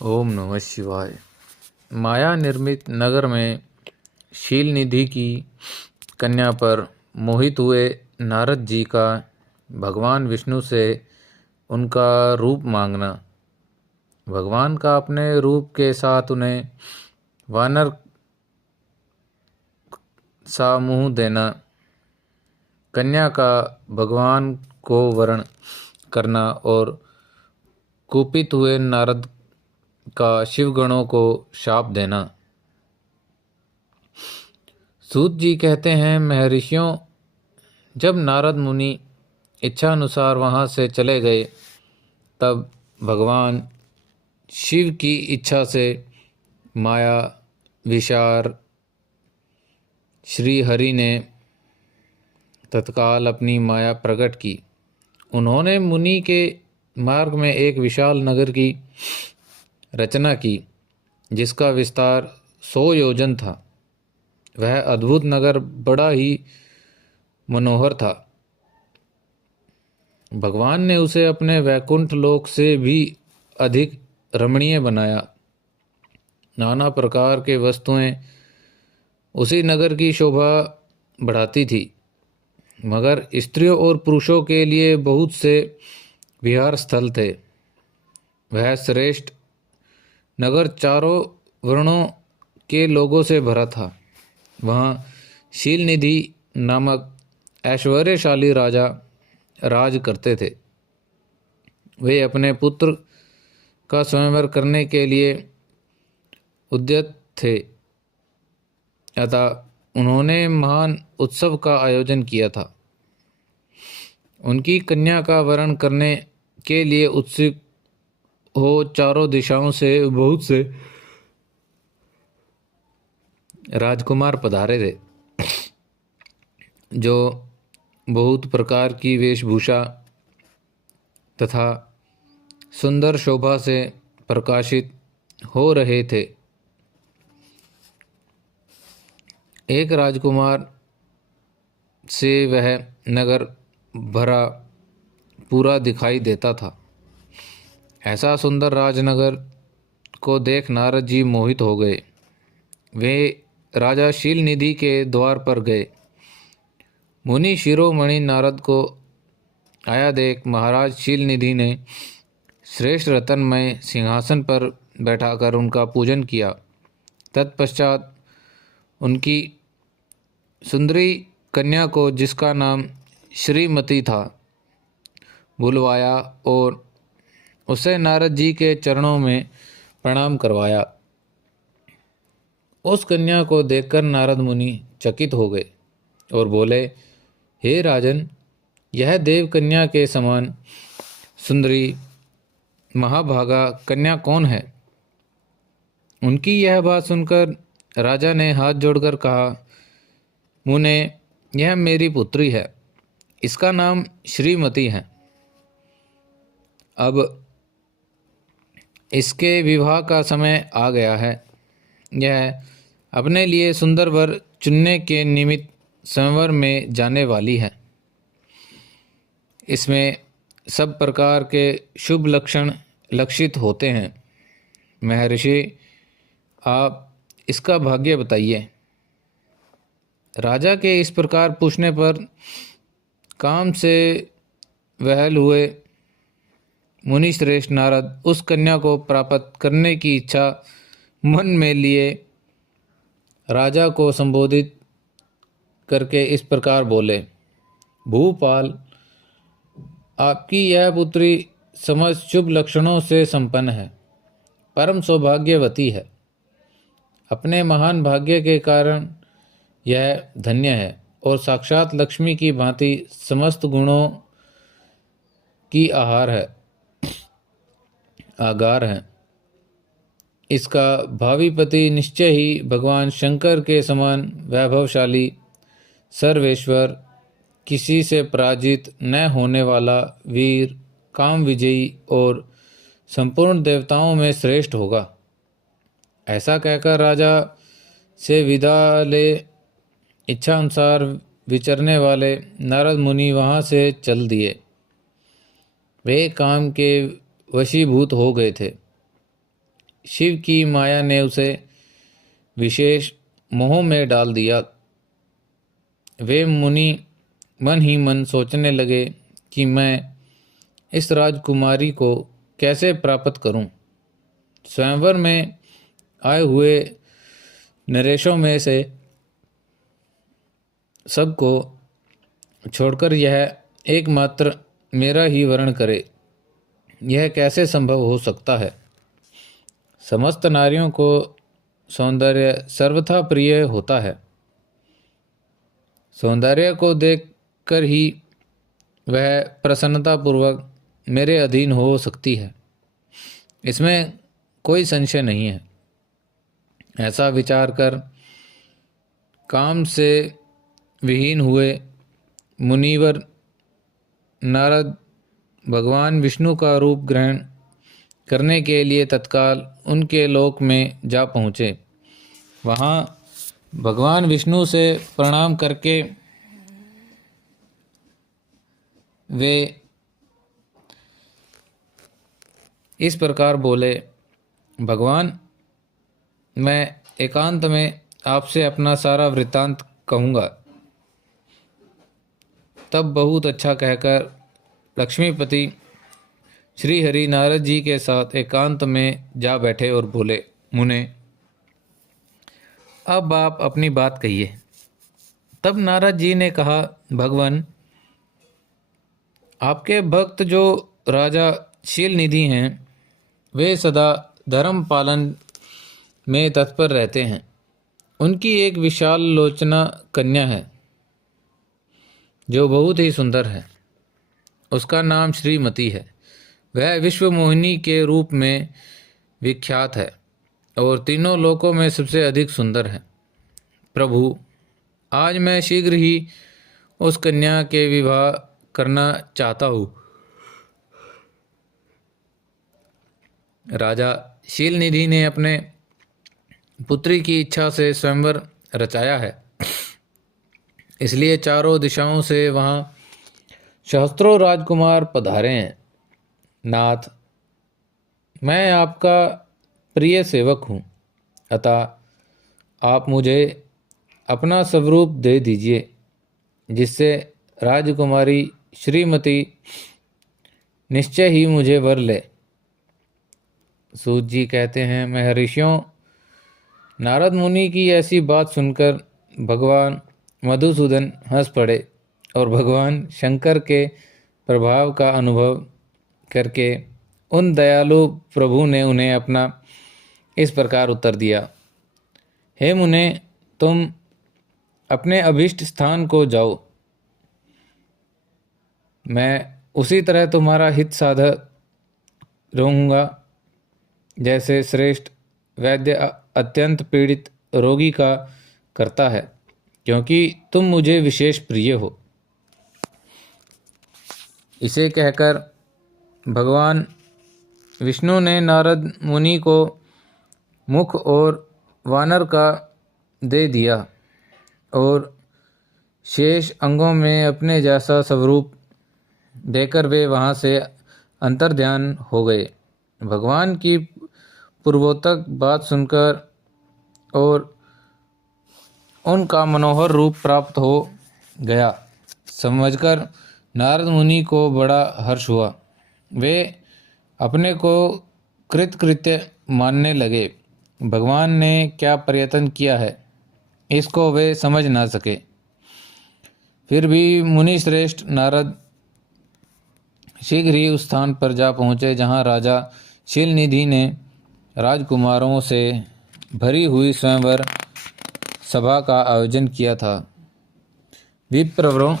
ओम नमः शिवाय। माया निर्मित नगर में शील निधि की कन्या पर मोहित हुए नारद जी का भगवान विष्णु से उनका रूप मांगना। भगवान का अपने रूप के साथ उन्हें वानर सा मुंह देना। कन्या का भगवान को वरण करना और कुपित हुए नारद का शिवगणों को शाप देना। सूत जी कहते हैं, महर्षियों, जब नारद मुनि इच्छा अनुसार वहाँ से चले गए, तब भगवान शिव की इच्छा से माया विशार श्री हरि ने तत्काल अपनी माया प्रकट की। उन्होंने मुनि के मार्ग में एक विशाल नगर की रचना की, जिसका विस्तार 100 योजन था। वह अद्भुत नगर बड़ा ही मनोहर था। भगवान ने उसे अपने वैकुंठ लोक से भी अधिक रमणीय बनाया। नाना प्रकार के वस्तुएं उसी नगर की शोभा बढ़ाती थी, मगर स्त्रियों और पुरुषों के लिए बहुत से विहार स्थल थे। वह श्रेष्ठ नगर चारों वर्णों के लोगों से भरा था। वहाँ शील निधि नामक ऐश्वर्यशाली राजा राज करते थे। वे अपने पुत्र का स्वयंवर करने के लिए उद्यत थे, अतः उन्होंने महान उत्सव का आयोजन किया था। उनकी कन्या का वरण करने के लिए उत्सुक हो चारों दिशाओं से बहुत से राजकुमार पधारे थे, जो बहुत प्रकार की वेशभूषा तथा सुंदर शोभा से प्रकाशित हो रहे थे। एक राजकुमार से वह नगर भरा पूरा दिखाई देता था। ऐसा सुंदर राजनगर को देख नारद जी मोहित हो गए। वे राजा शील निधि के द्वार पर गए। मुनि शिरोमणि नारद को आया देख महाराज शील निधि ने श्रेष्ठ रत्नमय सिंहासन पर बैठाकर उनका पूजन किया। तत्पश्चात उनकी सुंदरी कन्या को, जिसका नाम श्रीमती था, बुलवाया और उसे नारद जी के चरणों में प्रणाम करवाया। उस कन्या को देखकर नारद मुनि चकित हो गए और बोले, हे राजन, यह देव कन्या के समान सुंदरी महाभागा कन्या कौन है? उनकी यह बात सुनकर राजा ने हाथ जोड़कर कहा, मुने, यह मेरी पुत्री है। इसका नाम श्रीमती है। अब इसके विवाह का समय आ गया है। यह अपने लिए सुंदर वर चुनने के निमित्त स्वयंवर में जाने वाली है। इसमें सब प्रकार के शुभ लक्षण लक्षित होते हैं। महर्षि, आप इसका भाग्य बताइए। राजा के इस प्रकार पूछने पर काम से वहल हुए मुनि श्रेष्ठ नारद उस कन्या को प्राप्त करने की इच्छा मन में लिए राजा को संबोधित करके इस प्रकार बोले, भूपाल, आपकी यह पुत्री समस्त शुभ लक्षणों से संपन्न है, परम सौभाग्यवती है। अपने महान भाग्य के कारण यह धन्य है और साक्षात लक्ष्मी की भांति समस्त गुणों की आगार है। इसका भावी पति निश्चय ही भगवान शंकर के समान वैभवशाली, सर्वेश्वर, किसी से पराजित न होने वाला वीर, काम विजयी और संपूर्ण देवताओं में श्रेष्ठ होगा। ऐसा कहकर राजा से विदा ले इच्छा अनुसार विचरने वाले नारद मुनि वहाँ से चल दिए। वे काम के वशीभूत हो गए थे। शिव की माया ने उसे विशेष मोह में डाल दिया। वे मुनि मन ही मन सोचने लगे कि मैं इस राजकुमारी को कैसे प्राप्त करूं। स्वयंवर में आए हुए नरेशों में से सबको छोड़कर यह एकमात्र मेरा ही वर्ण करे, यह कैसे संभव हो सकता है। समस्त नारियों को सौंदर्य सर्वथा प्रिय होता है। सौंदर्य को देखकर ही वह प्रसन्नतापूर्वक मेरे अधीन हो सकती है, इसमें कोई संशय नहीं है। ऐसा विचार कर काम से विहीन हुए मुनिवर नारद भगवान विष्णु का रूप ग्रहण करने के लिए तत्काल उनके लोक में जा पहुँचे। वहाँ भगवान विष्णु से प्रणाम करके वे इस प्रकार बोले, भगवान, मैं एकांत में आपसे अपना सारा वृत्तांत कहूँगा। तब बहुत अच्छा कहकर लक्ष्मीपति श्री हरि नारद जी के साथ एकांत में जा बैठे और बोले, मुने, अब आप अपनी बात कहिए। तब नारद जी ने कहा, भगवान, आपके भक्त जो राजा शीलनिधि हैं, वे सदा धर्म पालन में तत्पर रहते हैं। उनकी एक विशाल लोचना कन्या है जो बहुत ही सुंदर है। उसका नाम श्रीमती है। वह विश्व मोहिनी के रूप में विख्यात है और तीनों लोकों में सबसे अधिक सुंदर है। प्रभु, आज मैं शीघ्र ही उस कन्या के विवाह करना चाहता हूँ। राजा शीलनिधि ने अपने पुत्री की इच्छा से स्वयंवर रचाया है, इसलिए चारों दिशाओं से वहाँ सहस्त्रों राजकुमार पधारे हैं। नाथ, मैं आपका प्रिय सेवक हूँ, अतः आप मुझे अपना स्वरूप दे दीजिए, जिससे राजकुमारी श्रीमती निश्चय ही मुझे वर ले। सूत जी कहते हैं, महर्षियों, नारद मुनि की ऐसी बात सुनकर भगवान मधुसूदन हंस पड़े और भगवान शंकर के प्रभाव का अनुभव करके उन दयालु प्रभु ने उन्हें अपना इस प्रकार उत्तर दिया, हे मुने, तुम अपने अभीष्ट स्थान को जाओ। मैं उसी तरह तुम्हारा हित साधक रहूँगा जैसे श्रेष्ठ वैद्य अत्यंत पीड़ित रोगी का करता है, क्योंकि तुम मुझे विशेष प्रिय हो। इसे कहकर भगवान विष्णु ने नारद मुनि को मुख और वानर का दे दिया और शेष अंगों में अपने जैसा स्वरूप देकर वे वहाँ से अंतर्ध्यान हो गए। भगवान की पूर्वोक्त बात सुनकर और उनका मनोहर रूप प्राप्त हो गया समझकर नारद मुनि को बड़ा हर्ष हुआ। वे अपने को कृतकृत्य मानने लगे। भगवान ने क्या प्रयत्न किया है, इसको वे समझ ना सके। फिर भी मुनि श्रेष्ठ नारद शीघ्र ही उस स्थान पर जा पहुँचे जहाँ राजा शीलनिधि ने राजकुमारों से भरी हुई स्वयंवर सभा का आयोजन किया था। विप्रवरों,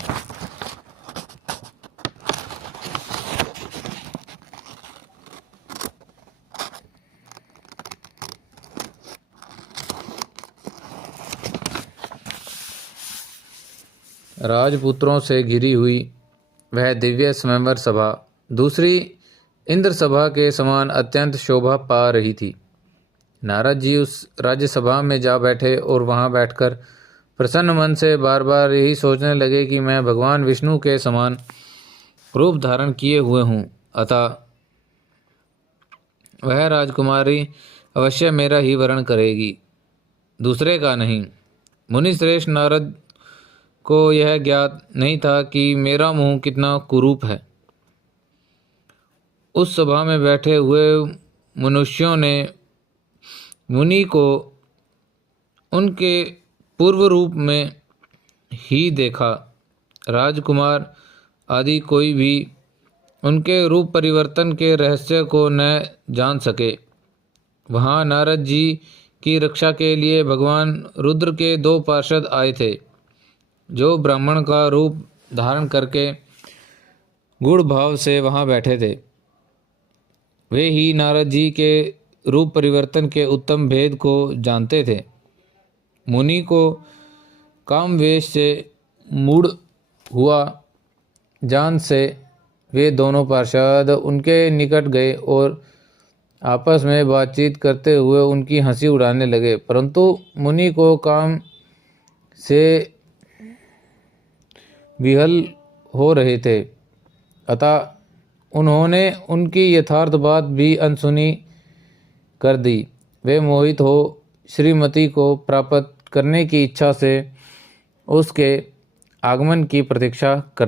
राजपुत्रों से घिरी हुई वह दिव्य स्वयंवर सभा दूसरी इंद्र सभा के समान अत्यंत शोभा पा रही थी। नारद जी उस राज्यसभा में जा बैठे और वहां बैठकर प्रसन्न मन से बार बार यही सोचने लगे कि मैं भगवान विष्णु के समान रूप धारण किए हुए हूँ, अतः वह राजकुमारी अवश्य मेरा ही वरण करेगी, दूसरे का नहीं। मुनि श्रेष्ठ नारद को यह ज्ञात नहीं था कि मेरा मुंह कितना कुरूप है। उस सभा में बैठे हुए मनुष्यों ने मुनि को उनके पूर्व रूप में ही देखा। राजकुमार आदि कोई भी उनके रूप परिवर्तन के रहस्य को न जान सके। वहाँ नारद जी की रक्षा के लिए भगवान रुद्र के 2 पार्षद आए थे, जो ब्राह्मण का रूप धारण करके गुण भाव से वहाँ बैठे थे। वे ही नारद जी के रूप परिवर्तन के उत्तम भेद को जानते थे। मुनि को कामवेश से मूढ़ हुआ जान से वे दोनों पार्षद उनके निकट गए और आपस में बातचीत करते हुए उनकी हंसी उड़ाने लगे, परंतु मुनि को काम से विहल हो रहे थे, अतः उन्होंने उनकी यथार्थ बात भी अनसुनी कर दी। वे मोहित हो श्रीमती को प्राप्त करने की इच्छा से उसके आगमन की प्रतीक्षा कर